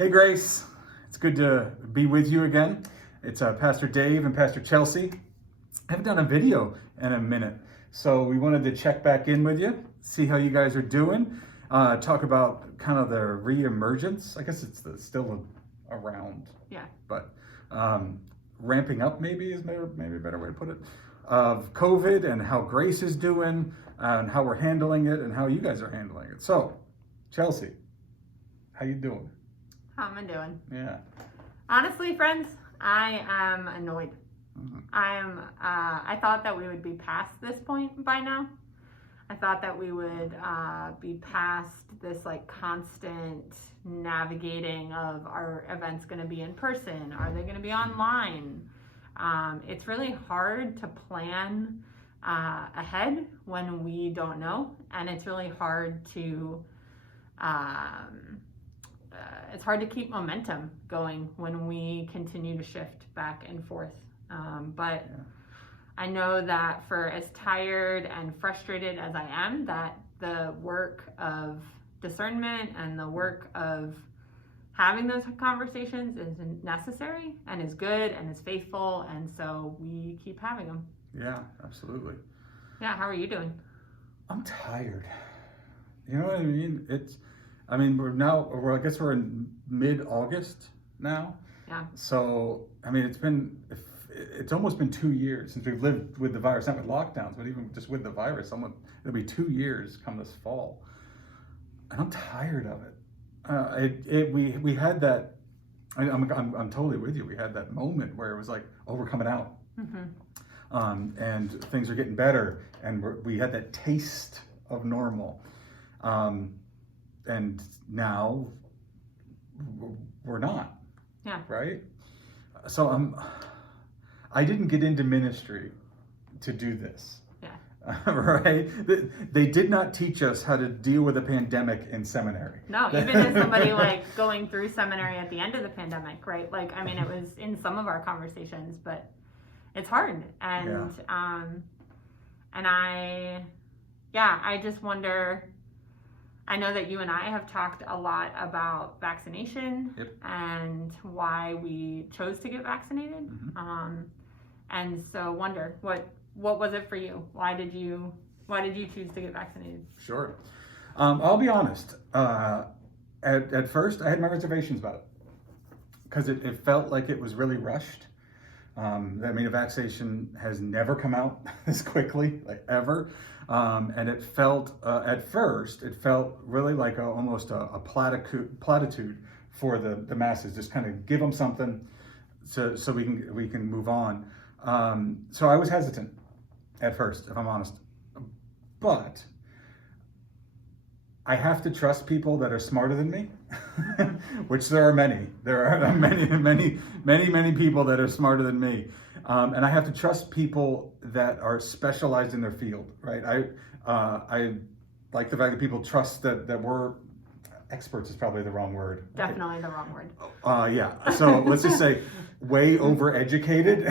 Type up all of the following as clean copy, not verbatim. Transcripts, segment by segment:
Hey Grace, it's good to be with you again. It's Pastor Dave and Pastor Chelsea. I haven't done a video in a minute, so we wanted to check back in with you, see how you guys are doing, talk about kind of the re-emergence. I guess it's still around, Yeah. but ramping up maybe is maybe a better way to put it, of COVID and how Grace is doing and how we're handling it and how you guys are handling it. So, Chelsea, how you doing? How am I doing? Yeah. Honestly, friends, I am annoyed. Mm-hmm. I thought that we would be past this point by now. I thought that we would be past this like constant navigating of, are events going to be in person? Are they going to be online? It's really hard to plan ahead when we don't know, and it's really hard to it's hard to keep momentum going when we continue to shift back and forth. But Yeah. I know that for as tired and frustrated as I am, that the work of discernment and the work of having those conversations is necessary and is good and is faithful, and so we keep having them. Yeah, absolutely. Yeah, how are you doing? I'm tired. You know what I mean? I guess we're in mid-August now. Yeah. So, I mean, it's almost been 2 years since we've lived with the virus, not with lockdowns, but even just with the virus. It'll be 2 years come this fall. And I'm tired of it. We had that, I'm totally with you. We had that moment where it was like, oh, we're coming out. Mm-hmm. And things are getting better. And we had that taste of normal. And now we're not. Yeah. Right? So I didn't get into ministry to do this. Yeah. Right? They did not teach us how to deal with a pandemic in seminary. No, even as somebody like going through seminary at the end of the pandemic, right? Like, I mean, it was in some of our conversations, but it's hard. And, and I just wonder, I know that you and I have talked a lot about vaccination. Yep. And why we chose to get vaccinated. Mm-hmm. And so wonder, what was it for you? Why did you choose to get vaccinated? Sure. I'll be honest. At first, I had my reservations about it because it felt like it was really rushed. I mean, a vaccination has never come out this quickly, like ever. And it felt, at first, really like almost a platitude for the masses. Just kind of give them something so we can move on. So I was hesitant at first, if I'm honest. But I have to trust people that are smarter than me, which there are many. There are many people that are smarter than me. And I have to trust people that are specialized in their field, right? I like the fact that people trust that we're experts is probably the wrong word. Definitely the wrong word. Yeah. So let's just say way overeducated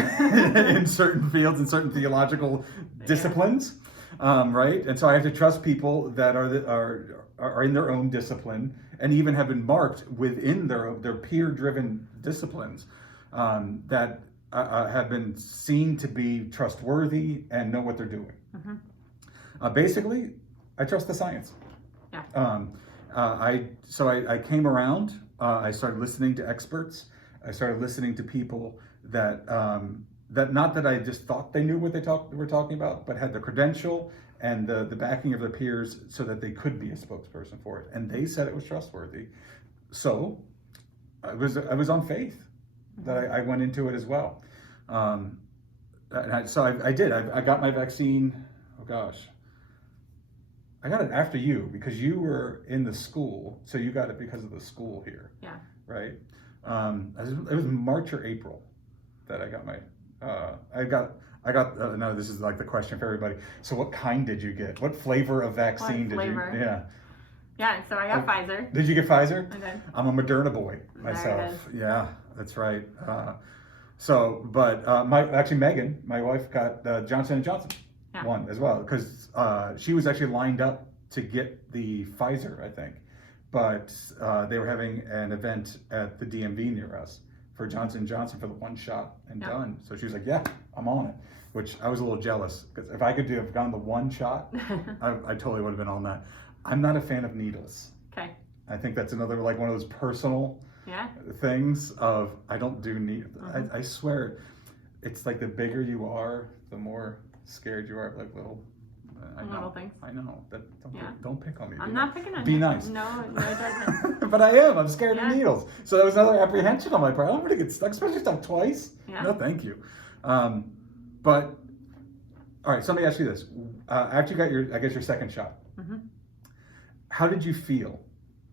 in certain fields and certain theological disciplines, right? And so I have to trust people that are in their own discipline and even have been marked within their peer-driven disciplines that have been seen to be trustworthy and know what they're doing. Mm-hmm. Basically, I trust the science. Yeah. I came around. I started listening to experts. I started listening to people that not that I just thought they knew what were talking about, but had the credential and the backing of their peers so that they could be a spokesperson for it. And they said it was trustworthy. So I was on faith that I went into it as well. I did. I got my vaccine. Oh gosh. I got it after you because you were in the school, so you got it because of the school here. Yeah. Right. It was March or April that I got my. No, this is like the question for everybody. So, what kind did you get? What flavor of vaccine did you? Yeah. Yeah. So I got Pfizer. Did you get Pfizer? I did. I'm a Moderna boy myself. Yeah, that's right. Megan, my wife, got Johnson & Johnson. Yeah. One as well because she was actually lined up to get the Pfizer, I think, but they were having an event at the DMV near us for Johnson & Johnson for the one shot and done. So she was like, yeah, I'm on it, which I was a little jealous because if I could have gone the one shot, I totally would have been on that. I'm not a fan of needles. Okay. I think that's another, like one of those personal things of, I don't do needles. I swear, it's like the bigger you are, the more scared you are of like little things. I know. Don't pick on me. I'm not picking on you. Be you. nice. No judgment. But I am. I'm scared of needles. So that was another apprehension on my part. I'm going to get stuck, especially stuck twice. Yeah. No, thank you. But, all right, so let me ask you this. After you got your second shot, how did you feel?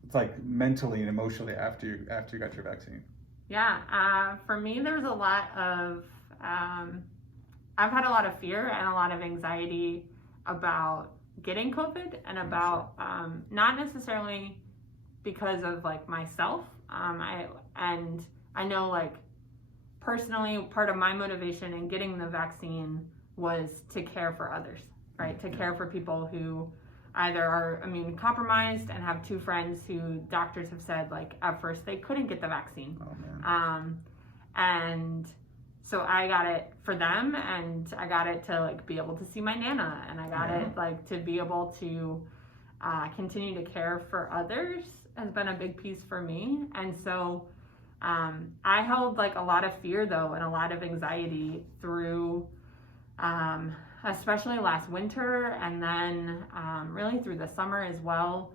It's like mentally and emotionally after you got your vaccine? Yeah. For me, there was a lot of, I've had a lot of fear and a lot of anxiety about getting COVID and about not necessarily because of like myself. I know like personally part of my motivation in getting the vaccine was to care for others, right? To care for people who either are immune compromised and have two friends who doctors have said like at first they couldn't get the vaccine. Oh, man. And so I got it for them, and I got it to like be able to see my Nana, and I got it like to be able to continue to care for others has been a big piece for me. And so I held like a lot of fear though, and a lot of anxiety through especially last winter, and then really through the summer as well,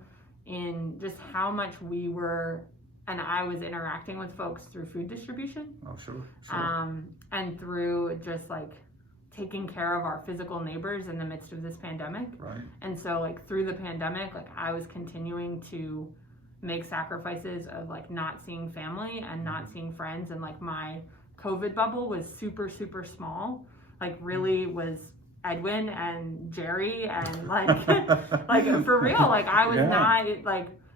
in just how much we were and I was interacting with folks through food distribution. Oh, sure. And through just like taking care of our physical neighbors in the midst of this pandemic. Right. And so like through the pandemic, like I was continuing to make sacrifices of like not seeing family and not seeing friends, and like my COVID bubble was super, super small. Like really was Edwin and Jerry and like like for real, like I was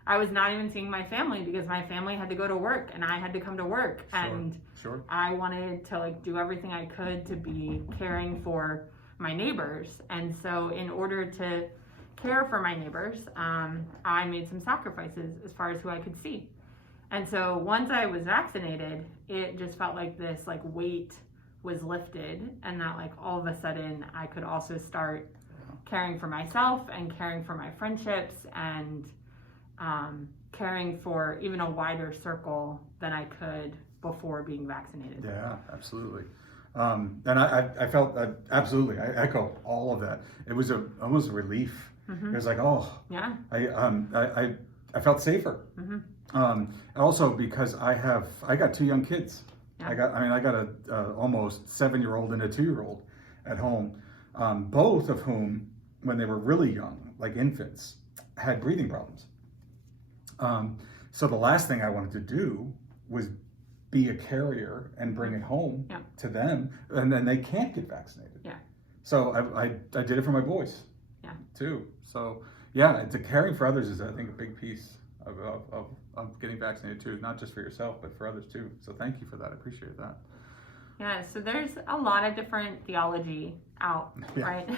I was not even seeing my family because my family had to go to work and I had to come to work. And I wanted to like do everything I could to be caring for my neighbors. And so in order to care for my neighbors, I made some sacrifices as far as who I could see. And so once I was vaccinated, it just felt like this like weight was lifted, and that like all of a sudden I could also start caring for myself and caring for my friendships and caring for even a wider circle than I could before being vaccinated. Yeah, absolutely. And I felt absolutely. I echo all of that. It was almost a relief. It was like, oh, yeah. I felt safer. Also because I got two young kids. Yeah. I got a almost 7-year-old and a 2-year-old at home, both of whom, when they were really young, like infants, had breathing problems. So the last thing I wanted to do was be a carrier and bring it home to them, and then they can't get vaccinated. Yeah. So I did it for my boys. Yeah. Too. So yeah, the caring for others is, I think, a big piece of getting vaccinated too, not just for yourself but for others too. So thank you for that. I appreciate that. Yeah, so there's a lot of different theology out, right?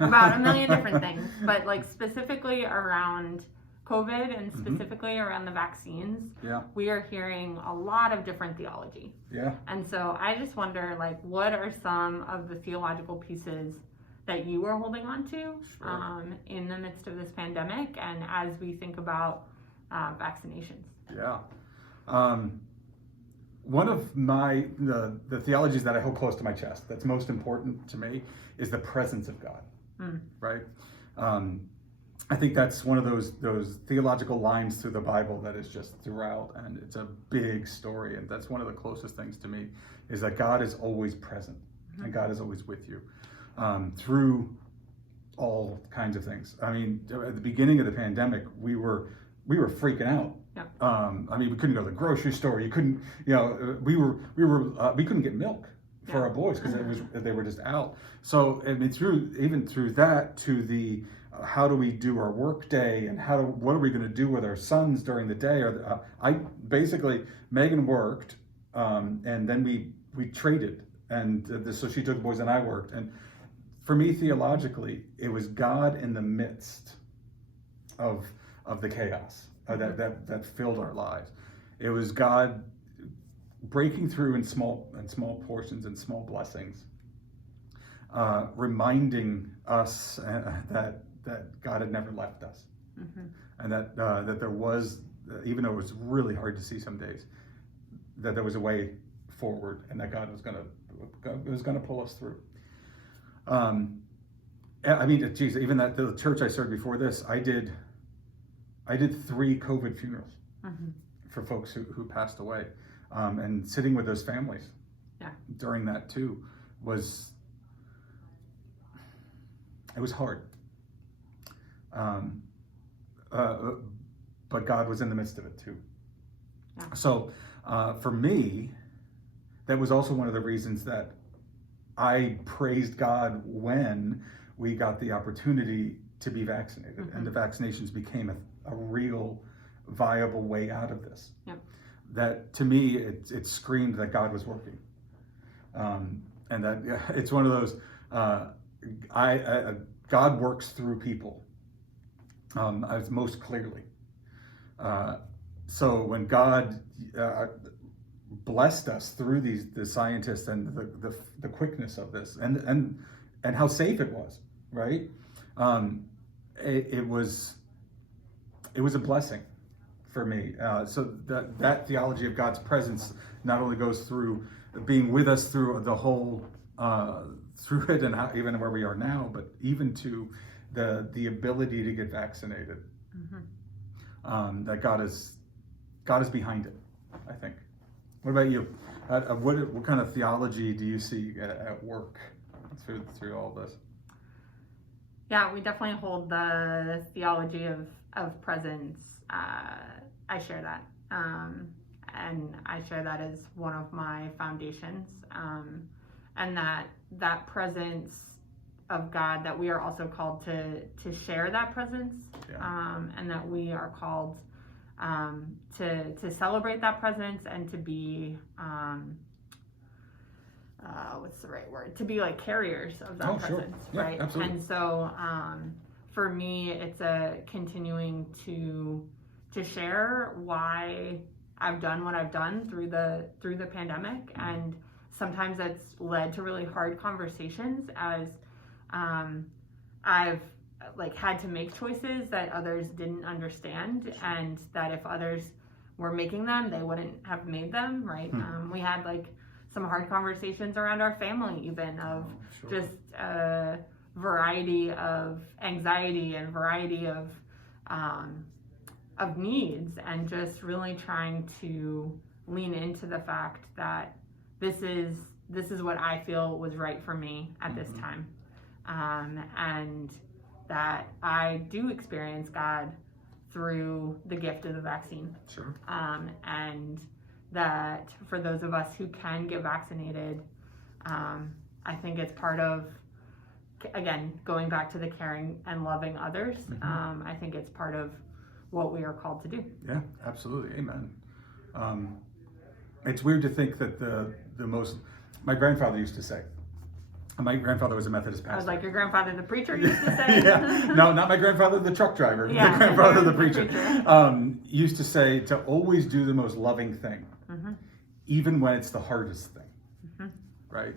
About a million different things, but like specifically around COVID and specifically around the vaccines, we are hearing a lot of different theology. Yeah. And so I just wonder, like, what are some of the theological pieces that you are holding on to in the midst of this pandemic and as we think about vaccinations? Yeah. One of the theologies that I hold close to my chest, that's most important to me, is the presence of God. Right? I think that's one of those theological lines through the Bible that is just throughout, and it's a big story, and that's one of the closest things to me, is that God is always present, and God is always with you through all kinds of things. I mean, at the beginning of the pandemic, we were freaking out. I mean, we couldn't go to the grocery store. You couldn't, we couldn't get milk for our boys because they were just out. So, I mean, through that to the how do we do our work day, and what are we going to do with our sons during the day? Or Megan worked, and then we traded, and so she took the boys and I worked. And for me, theologically, it was God in the midst of the chaos. that filled our lives. It was God breaking through in small portions and small blessings, reminding us that God had never left us, and that there was, even though it was really hard to see some days, that there was a way forward, and that God was going to pull us through. I mean, geez, even the church I served before this, I did 3 COVID funerals for folks who passed away, and sitting with those families during that too was hard. But God was in the midst of it too. Yeah. So for me, that was also one of the reasons that I praised God when we got the opportunity to be vaccinated, and the vaccinations became a real viable way out of this. Yep. That to me, it screamed that God was working, and that it's one of those. God works through people, as most clearly. So when God blessed us through the scientists and the quickness of this, and how safe it was, right? It was a blessing for me. So that theology of God's presence not only goes through being with us through the whole, through it and even where we are now, but even to the ability to get vaccinated. That God is behind it, I think. What about you? What kind of theology do you see at work through all this? Yeah, we definitely hold the theology of presence. I share that. And I share that as one of my foundations. And that presence of God, that we are also called to share that presence. Yeah. And that we are called to celebrate that presence and to be, what's the right word? To be like carriers of that presence, sure. Right? Yeah, absolutely. And so for me, it's a continuing to share why I've done what I've done through the pandemic, and sometimes that's led to really hard conversations as I've had to make choices that others didn't understand, and that if others were making them, they wouldn't have made them, right? We had some hard conversations around our family, even of just a variety of anxiety and variety of needs, and just really trying to lean into the fact that this is what I feel was right for me at this time, and that I do experience God through the gift of the vaccine. Sure. And that for those of us who can get vaccinated, I think it's part of, again, going back to the caring and loving others. I think it's part of what we are called to do. Yeah, absolutely. Amen. It's weird to think that the most, my grandfather used to say, my grandfather was a Methodist pastor. I was like, your grandfather the preacher used to say? Yeah. No, not my grandfather the truck driver. Yeah, my grandfather the preacher. Used to say to always do the most loving thing, even when it's the hardest thing, right?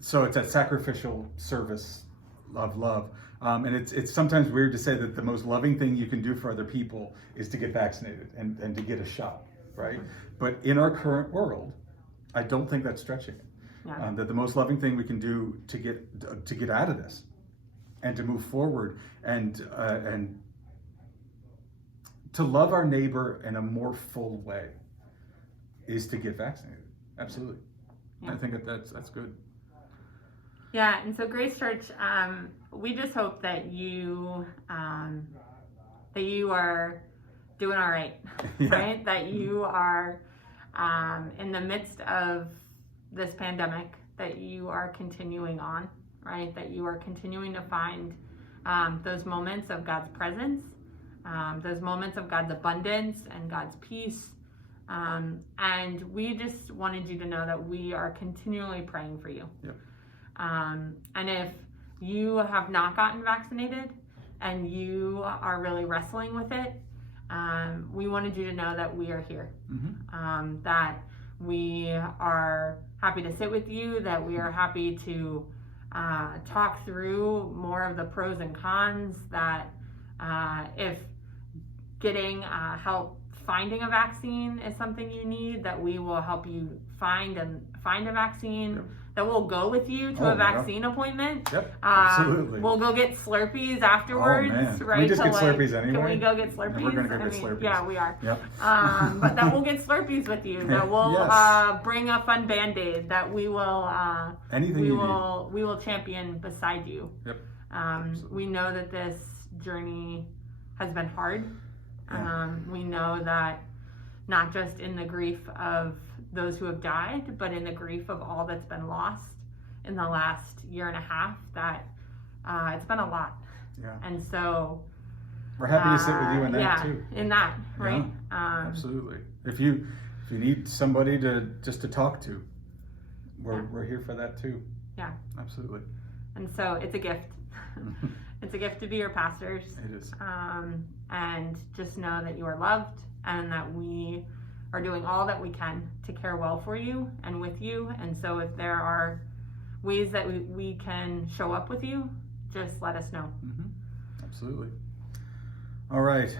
So it's a sacrificial service of love. And it's sometimes weird to say that the most loving thing you can do for other people is to get vaccinated and to get a shot, right? But in our current world, I don't think that's stretching it. Yeah. That the most loving thing we can do to get out of this and to move forward and to love our neighbor in a more full way is to get vaccinated. Absolutely. Yeah. I think that's good. Yeah, and so Grace Church, we just hope that you are doing all right, yeah. Right? That you are in the midst of this pandemic, that you are continuing on, right? That you are continuing to find those moments of God's presence, those moments of God's abundance and God's peace. And we just wanted you to know that we are continually praying for you. Yep. And if you have not gotten vaccinated and you are really wrestling with it, we wanted you to know that we are here, Mm-hmm. that we are happy to sit with you, that we are happy to talk through more of the pros and cons, that if getting help finding a vaccine is something you need, that we will help you find a vaccine. Yep. That we'll go with you to Oh, a vaccine appointment. Yep, absolutely. We'll go get Slurpees afterwards, Oh, man. right? We just to get Slurpees anyway. Can we go get Slurpees? We're gonna go get Slurpees. Yeah, we are. Yep. But that we'll get Slurpees with you. That we'll Yes. bring a fun Band-Aid. That we will Anything you need. we will champion beside you. Yep. We know that this journey has been hard. Yeah. We know that not just in the grief of those who have died, but in the grief of all that's been lost in the last year and a half, that it's been a lot. Yeah. And so We're happy to sit with you in that too. in that, right? Absolutely. If you need somebody to talk to, we're here for that too. Yeah. Absolutely. And so it's a gift. It's a gift to be your pastors. It is. And just know that you are loved and that we are doing all that we can to care well for you and with you. And so if there are ways that we can show up with you, just let us know. Mm-hmm. Absolutely. All right.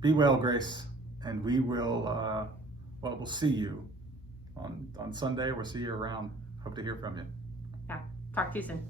Be well, Grace. And we will, we'll see you on Sunday. We'll see you around. Hope to hear from you. Yeah. Talk to you soon.